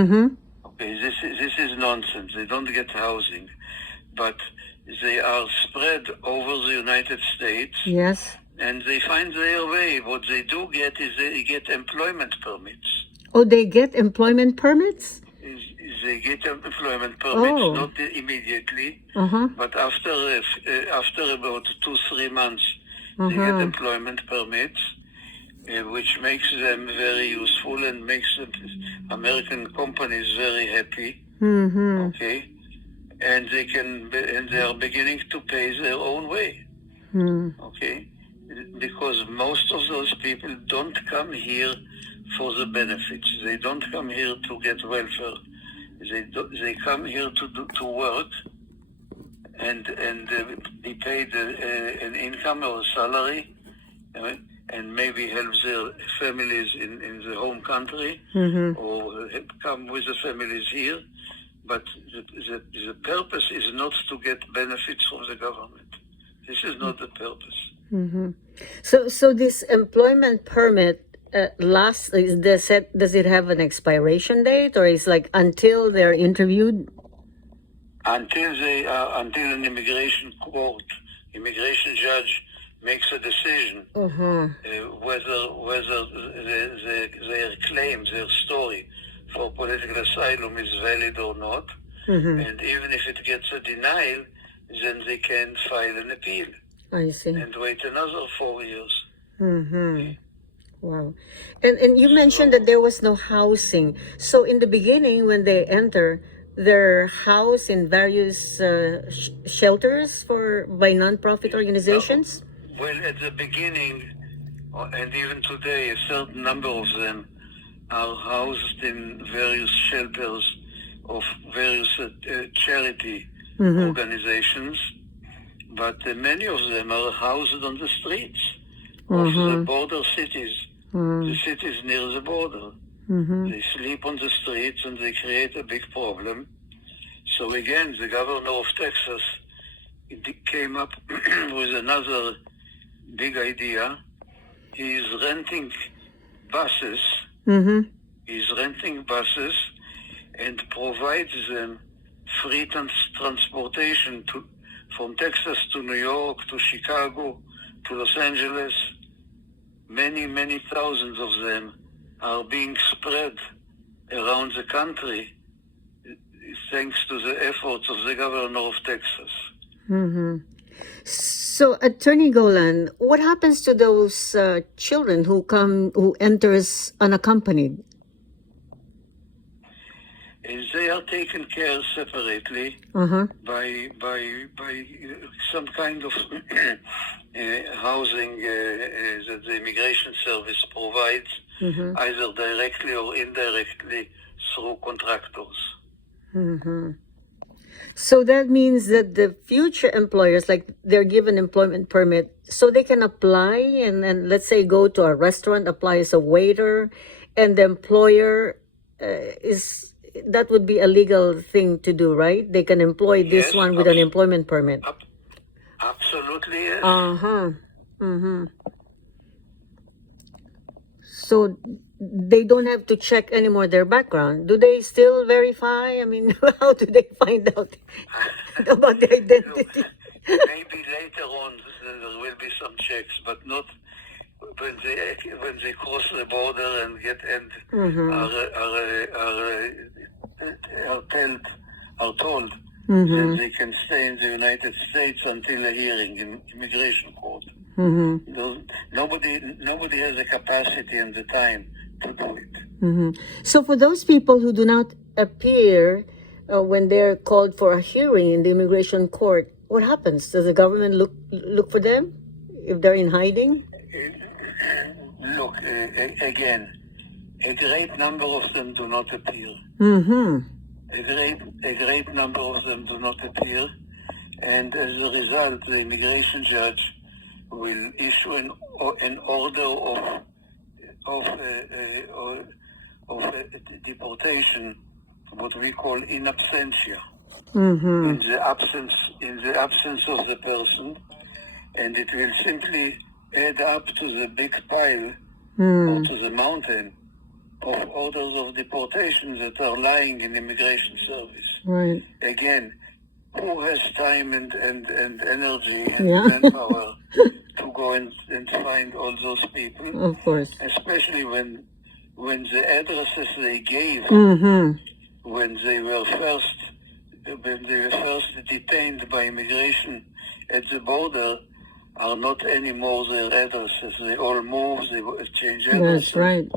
Mm-hmm. Okay, this is nonsense. They don't get housing, but they are spread over the United States. Yes. And they find their way. What they do get is they get employment permits. Oh, they get employment permits? They get employment permits, Oh. not immediately, Uh-huh. but after about 2-3 months, they get Uh-huh. employment permits, which makes them very useful and makes American companies very happy. Mm-hmm. Okay, and they are beginning to pay their own way. Okay, because most of those people don't come here for the benefits. They don't come here to get welfare. They come here to work and be paid an income or a salary, and maybe help their families in the home country, or come with the families here. But the purpose is not to get benefits from the government. This is not the purpose. So this employment permit does it have an expiration date, or is like until they're interviewed? Until an immigration judge makes a decision whether their claim, their story for political asylum is valid or not, and even if it gets a denial, then they can file an appeal. I see. And wait another 4 years. Wow. And you mentioned that there was no housing. So in the beginning, when they enter, they're housed in various shelters by nonprofit organizations? Well, at the beginning, and even today, a certain number of them are housed in various shelters of various charity organizations, but many of them are housed on the streets of the border cities, the cities near the border. They sleep on the streets and they create a big problem. So again, the governor of Texas came up with another big idea. He's renting buses. He's renting buses and provides them free transportation from Texas to New York, to Chicago, to Los Angeles. Many, many thousands of them are being spread around the country thanks to the efforts of the governor of Texas. So, Atty.Golan, what happens to those children who enters unaccompanied? They are taken care of separately by some kind of housing that the Immigration Service provides, either directly or indirectly through contractors. So that means that the future employers, like they're given employment permit, so they can apply and let's say go to a restaurant, apply as a waiter, and the employer that would be a legal thing to do, right? They can employ this one with an employment permit. Absolutely, yes. So they don't have to check anymore their background. Do they still verify? I mean, how do they find out about their identity? Maybe later on there will be some checks, but not when they cross the border and are told that they can stay in the United States until a hearing in immigration court. Nobody has the capacity and the time to do it. So for those people who do not appear when they're called for a hearing in the immigration court, what happens? Does the government look for them if they're in hiding? Look, again, a great number of them do not appear. A great number of them do not appear, and as a result, the immigration judge will issue an order of deportation, what we call in absentia, in the absence of the person, and it will simply add up to the big pile or to the mountain of orders of deportation that are lying in immigration service. Right. Again, who has time and energy and Yeah. manpower to go and find all those people, Of course. especially when the addresses they gave Mm-hmm. when they were first detained by immigration at the border are not anymore their addresses. They all move, they change addresses. That's right.